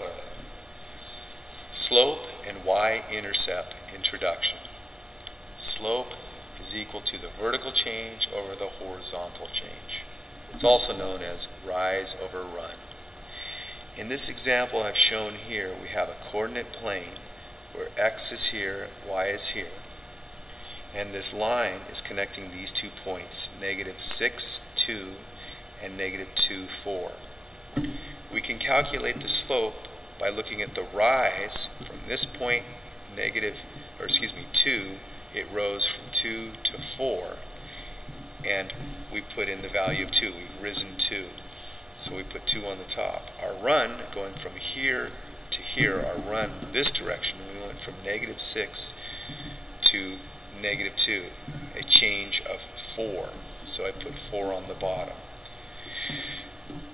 Sorry. Slope and y-intercept introduction. Slope is equal to the vertical change over the horizontal change. It's also known as rise over run. In this example I've shown here, we have a coordinate plane where x is here, y is here. And this line is connecting these 2 points, -6, 2, and -2, 4. We can calculate the slope by looking at the rise from this point, 2, it rose from 2 to 4, and we put in the value of 2. We've risen 2. So we put 2 on the top. Our run, going from here to here, our run this direction, we went from -6 to -2, a change of 4. So I put 4 on the bottom.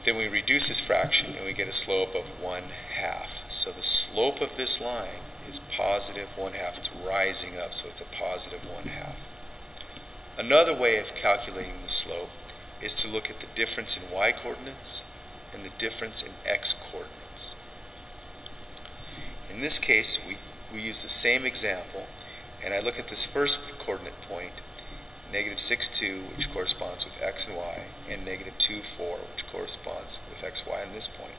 Then we reduce this fraction and we get a slope of 1/2. So the slope of this line is positive 1/2. It's rising up, so it's a positive 1/2. Another way of calculating the slope is to look at the difference in y coordinates and the difference in x coordinates. In this case, we use the same example, and I look at this first coordinate point, -6, 2, which corresponds with x and y, and -2, 4, which corresponds with x, y on this point.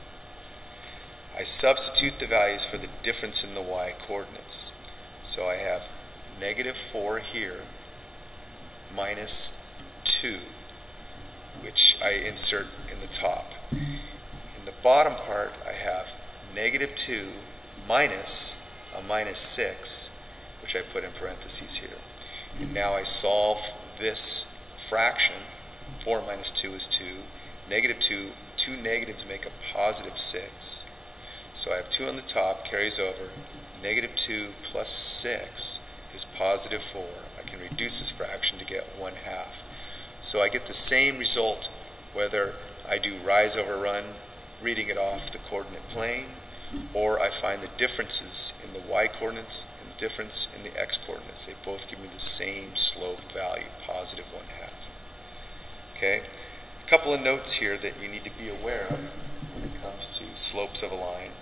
I substitute the values for the difference in the y coordinates. So I have -4 here, -2, which I insert in the top. In the bottom part, I have -2 minus a -6, which I put in parentheses here. And now I solve this fraction. 4 minus 2 is 2. -2, 2 negatives make a positive 6. So I have 2 on the top, carries over. -2 plus 6 is positive 4. I can reduce this fraction to get 1/2. So I get the same result whether I do rise over run, reading it off the coordinate plane, or I find the differences in the y coordinates and the difference in the x coordinates. They both give me the same slope value, positive 1/2. Okay? A couple of notes here that you need to be aware of when it comes to slopes of a line.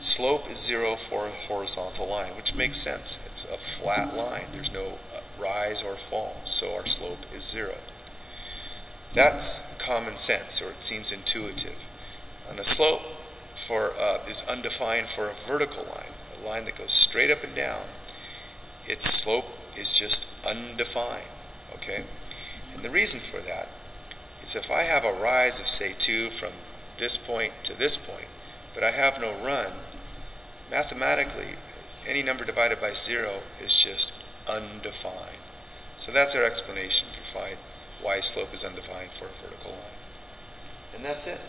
Slope is 0 for a horizontal line, which makes sense. It's a flat line. There's no rise or fall, so our slope is 0. That's common sense, or it seems intuitive. And a slope is undefined for a vertical line, a line that goes straight up and down. Its slope is just undefined. Okay? And the reason for that is if I have a rise of, say, 2 from this point to this point, but I have no run, mathematically, any number divided by 0 is just undefined. So that's our explanation for why slope is undefined for a vertical line. And that's it.